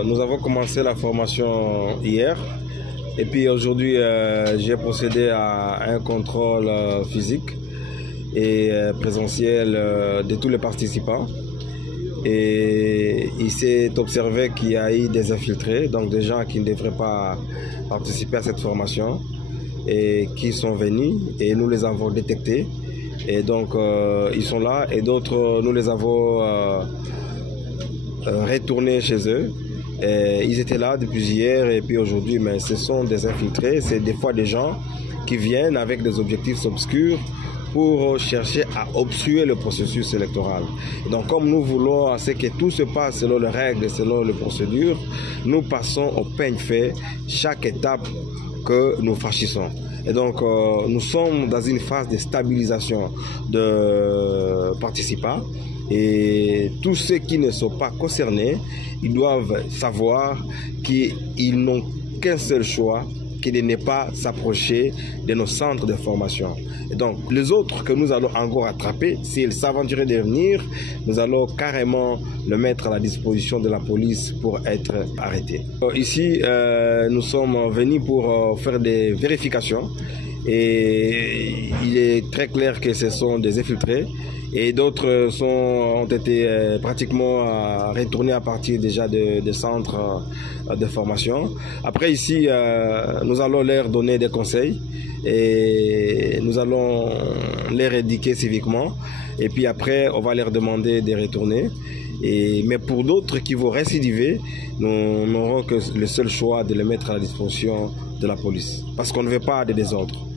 Nous avons commencé la formation hier et puis aujourd'hui j'ai procédé à un contrôle physique et présentiel de tous les participants et il s'est observé qu'il y a eu des infiltrés, donc des gens qui ne devraient pas participer à cette formation et qui sont venus et nous les avons détectés et donc ils sont là et d'autres nous les avons retournés chez eux. Et ils étaient là depuis hier et puis aujourd'hui, mais ce sont des infiltrés, c'est des fois des gens qui viennent avec des objectifs obscurs pour chercher à obstruer le processus électoral. Et donc comme nous voulons à ce que tout se passe selon les règles, selon les procédures, nous passons au peigne fait chaque étape que nous franchissons. Et donc nous sommes dans une phase de stabilisation de participants. Et tous ceux qui ne sont pas concernés, ils doivent savoir qu'ils n'ont qu'un seul choix, que de ne pas s'approcher de nos centres de formation. Et donc, les autres que nous allons encore attraper, s'ils s'aventuraient de venir, nous allons carrément le mettre à la disposition de la police pour être arrêtés. Ici, nous sommes venus pour faire des vérifications et il est très clair que ce sont des infiltrés. Et d'autres ont été pratiquement retournés à partir déjà des centres de formation. Après ici, nous allons leur donner des conseils et nous allons les éduquer civiquement. Et puis après, on va leur demander de retourner. Mais pour d'autres qui vont récidiver, nous n'aurons que le seul choix de les mettre à la disposition de la police. Parce qu'on ne veut pas de désordre.